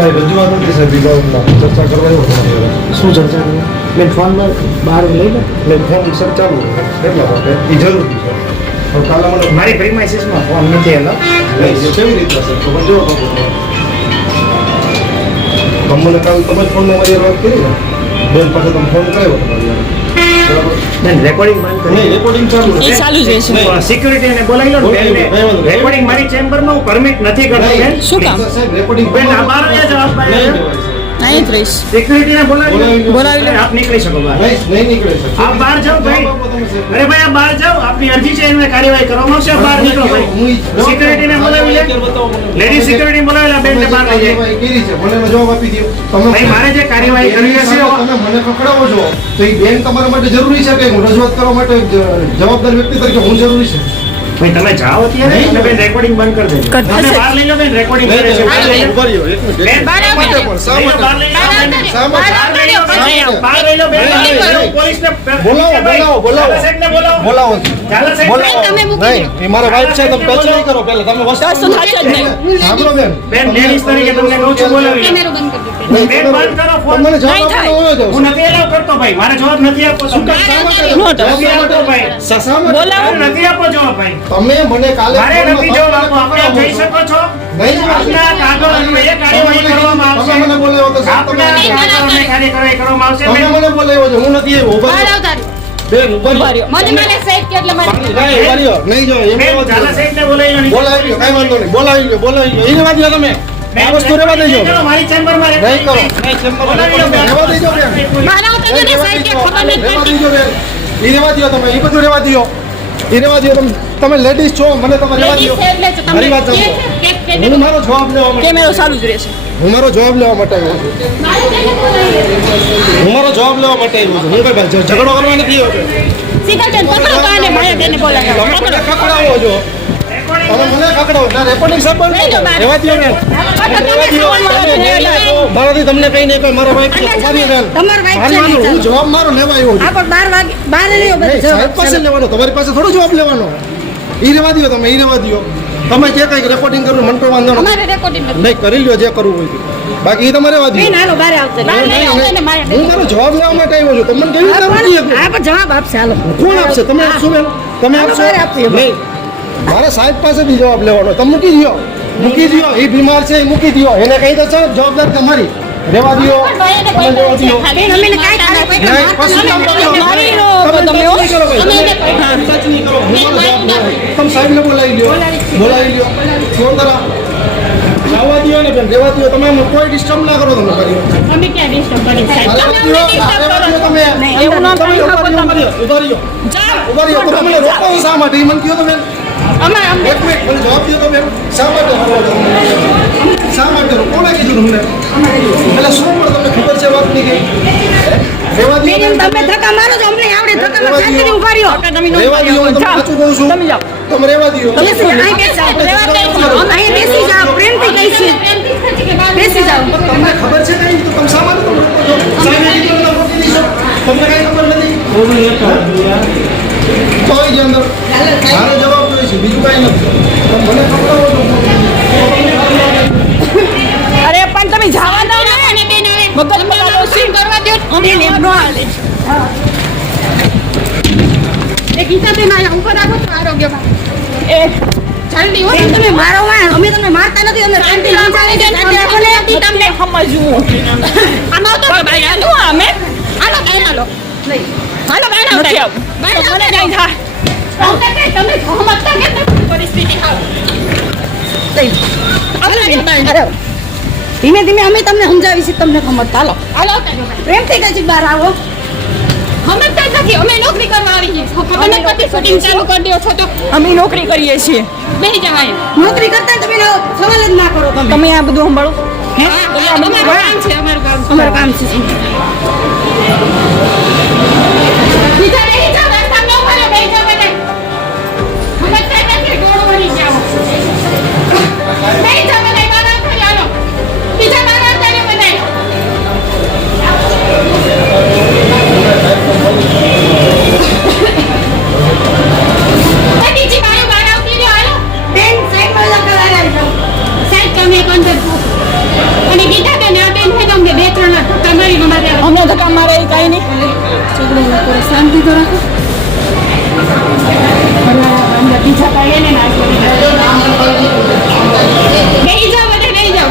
અમારી રજૂઆત હતી સાહેબ વિભાગમાં ચર્ચા કરવા એવો તમારી શું ચર્ચા કરી મેં ફોનમાં બહાર લઈ લો એટલે ફોન સર ચાલુ છે એટલા માટે એ જરૂરી છે હવે કાલે મને મારી પ્રીમાઇસીસમાં ફોન નથી એલો કેવી રીતના સર ખબર જો તમને કાલે તમે ફોનમાં મારી વાત કરી ને બેન પાસે તમે ફોન કર્યો તમારી બરાબર બેન રેકોર્ડિંગ બંધ કરી નહીં રેકોર્ડિંગ ચાલુ છે એ ચાલુ જ રહેશે. સિક્યુરિટી ને બોલાવી લો બેન રેકોર્ડિંગ મારી ચેમ્બરમાં હું પરમિટ નથી કરતો બેન શું કામ? સાહેબ રેકોર્ડિંગ બેન આ બહાર આવ્યા જવાબ નહીં અહીં જ રહીશ. સિક્યુરિટી ને બોલાવી બોલાવી લો. આપ નીકળી શકો બહાર નહીં નીકળે સર આપ બહાર જાઓ ભાઈ અરે ભાઈ આ બહાર જાઓ આપની અરજી છે એની કાર્યવાહી કરવામાં આવશે આપ બહાર નીકળો ભાઈ સિક્યુરિટી ને બોલાવી લે લેડી સિક્યુરિટી બોલાવી લે બેન ને બહાર લઈ જાય કરી છે મને જવાબ આપી દો તમે ભાઈ મારે જે કાર્યવાહી કરવી હશે તમે મને પકડાવો છો તો એ બેન તમારા માટે જરૂરી છે કે હું રજૂઆત કરવા માટે જવાબદાર વ્યક્તિ તરીકે હું જરૂરી છે ભાઈ તમે જાઓ અત્યારે અને બેન રેકોર્ડિંગ બંધ કરી દેજો કરી તમે દેશે. બહાર લઈ લો બેન રેકોર્ડિંગ કરે છે બહાર લઈ લો. બેન બહાર લઈ લો, બહાર લઈ લો બહાર લઈ લો બેન પોલીસને બોલાવો સાહેબને બોલાવો બોલાવો ચાલો સાહેબ તમે મૂકી નહીં એ મારા વાઇફ છે તમે ટચ નહીં કરો પહેલા તમે તો શું થશે જ નહીં. સાંભળો બેન બેન લેડીઝ તરીકે તમને કહું છું બોલાવી લો. કેમેરો બંધ કરી દો. બેન બંધ કરો ફોન તમને જવાબ નહીં થાય. આપવાનો હોય તો હું નથી એલાવ કરતો ભાઈ મારે જવાબ નથી આપવો તમને. નોટ. નથી આપતો ભાઈ બોલાવો. મારે નથી આપવો જવાબ ભાઈ તમે મને કાલે મારે નથી જવાબ આપવો આપણે જઈ શકો છો આપના કાગળ અન્વયે કાર્યવાહી કરવામાં આવશે તમે મને બોલાવો તો સાહેબ આપના તમે કાગળ અન્વયે કાર્યવાહી કરવામાં આવશે તમે બેન. મને બોલાવ્યો છે હું નથી આવ્યો ઉભા બહાર રહ્યો. આવતા રહ્યો. બેન ઉભા ઉભા રહ્યો. રહ્યો. મને સાહેબ કે એટલે મારે નહીં, ઉભા રહ્યો. નહીં જો એમ બેન વાત ઝાલા કરો. સાહેબને બોલાવી લો. બોલાવી લ્યો કાંઈ વાંધો નહીં બોલાવી લ્યો એને વાત લ્યો તમે બેન, આ વસ્તુ રહેવા દેજો ચલો, મારી ચેમ્બરમાં નહીં કરો નહીં ચેમ્બરમાં બોલાવી લો બેન. રહેવા દેજો બેન બહાર આવતા રહ્યો ને સાહેબ કે ખબર નથી રહેવા પડતી. દેજો બેન એ રહેવા દ્યો તમે એ બધું રહેવા દ્યો એ રહેવા દ્યો તમે લેડીઝ છો મને તમે રહેવા દ્યો લેડીઝ છે એટલે તો તમને મારી વાત કે સાંભળો. છે, કે હું મારો જવાબ લેવા માટે કેમેરો ચાલુ જ રહેશે. હું મારો જવાબ લેવા માટે આવ્યો છું હું મારો જવાબ લેવા માટે આવ્યો છું હું કઈ ભાઈ ઝઘડો કરવા નથી આવ્યો શીતલબેન પકડો તો આને મારે તેને બોલાવો. તમે મને પકડો. ખકડાવો છો તમે મને ખકડાવો ના રેકોર્ડિંગ સબ બંધ લઈ લો કરો બહાર. રહેવા દ્યો બેન મારાથી તમને કઈ નહીં કોઈ મારા વાઈફ છે ઉભા રહ્યો બેન. તમારા wife છે મારી ને, હું જવાબ મારો લેવા આવ્યો છું હા પણ 12 વાગે બહાર રહ્યો બધો નહીં, સાહેબ પાસે લેવાનો તમારી પાસે થોડો જવાબ લેવાનો ઈ રહેવા દ્યો તમે ઈ રહેવા દ્યો તમે જે કંઈક રેકોર્ડિંગ કરવું મને તો વાંધો નથી અમારે રેકોર્ડિંગ નથી. નહીં કરી લ્યો જે કરવું હોય તે. બાકી ઈ તમારે રહેવા બેન દ્યો હાલો બહાર આવશે. બહાર નહીં આવશે ને મારે હું મારો જવાબ લેવા માટે આવ્યો છું તમને કેવી રીતે નથી આપું? હા પણ જવાબ આપશે હાલો. કોણ આપશે તમે આપશો બેન તમે આપશો મારે આપશે. નહીં મારે સાહેબ પાસેથી જવાબ લેવાનો તમે મૂકી દ્યો એ બીમાર છે એ મૂકી દ્યો એને કહી દો છો જવાબદાર તમારી રહેવા દ્યો પણ ભાઈ એને તમે કોઈ રહેવા દ્યો ખાલી અમે એને કાંઈ ખાલી કોઈ નહીં, પછી કામ કરો. મારી લો તમે તમે touch નહીં કરો ભાઈ. અમે એને કોઈ તમે touch નહીં કરો. હું મારો જવાબ લેવા. તમે સાહેબને બોલાવી લ્યો બોલાવી લ્યો ફોન કરા જવા દ્યો ને બેન રહેવા દ્યો તમે આમાં કોઈ ડિસ્ટર્બ ના કરો તમે કરી અમે ક્યાં ડિસ્ટર્બ કરી સાહેબ રહેવા તમે દ્યો, અમને disturb રહેવા કરો દ્યો છો. તમે નહીં, એવું ના તમે કરી ઉભા શકો રહ્યો, તમે. ઉભા રહ્યો. જાઓ. ઉભા રહ્યો તો તમે રોકો છો શા માટે ઈ મને કહો તમે અમે અમને એક મિનિટ મને જવાબ દો તમે શા માટે રોકો છો? શા માટે રોકો? કોણે કીધું તમને એટલે શું પણ તમને ખબર છે વાત નહીં કઈ રહેવા દ્યો બેન, તમે ધક્કા મારો છો અમને આવડે ધક્કામાં રહેવા શાંતિથી દ્યો. ઊભા રહ્યો. રહેવા દ્યો હું તમને સાચું કહું છું તમે જાઓ. તમે રહેવા દ્યો તમે શું અહીં બેસી જાઓ. રહેવા દે છે. અમે અહીં બેસી જાઓ પ્રેમથી કહી છીએ બેસી જાઓ. તમને ખબર છે કઈ તો તમે શા માટે તમે રોકો છો સાહેબે કીધું તમે રોકી દીધો તમને કઈ ખબર નથી તો આવી જાઓ અંદર મારો જવાબ જોઈએ છે બીજું કઈ નથી તમે મને ખબર હોય તો અરે પણ તમે જવા દો ને અને બેન હવે મગજ બગાડો સીન કરવા દો બેન એમ નો હાલે એ ગીતા બેન આયા ઉપર રાખો તો આરોગ્યમાં એ જલ્દી હો તમે મારો માં અમે તમને મારતા નથી અમે શાંતિ સમજાવી દે શાંતિ રાખો ને તમને સમજવું આમાં તો ભાઈ હાલો અમે હાલો બેન હાલો નહીં હાલો બેન નથી આવ મને નહીં થા તમે સમજતા કે પરિસ્થિતિ હાલો અરે ધીમે ધીમે અમે તમને સમજાવીશું તમને સમજતા હાલો હાલો પ્રેમથી કઈ બહાર આવો સમજતા નથી અમે નોકરી કરવા આવી છીએ ખબર નથી શૂટિંગ ચાલુ કરી દો છો તો અમે નોકરી કરીએ છીએ. બેસી જવાય નોકરી કરતા તમે સવાલ જ ના કરો તમે તમે આ બધું સંભાળો. અમારું કામ છે અમારું કામ છે બીજા નહીં જાવ રસ્તા ન ભરે બેસી જાવ બધા સમજતા નથી ડોળો વળી જાવ બેસી જાવ બધા બારા થઈ આલો બીજા બારા થઈ બધા બીજી બારી બારા આવતી રહ્યો હાલો બેન સાઈડ પર લગાવી જાવ સાઈડ તમે કોણ અને ગીતા શાંતિ તો રાખો. બીજા કાંઈ એને ના બેસી જાઓ, બધે બેસી જાઓ.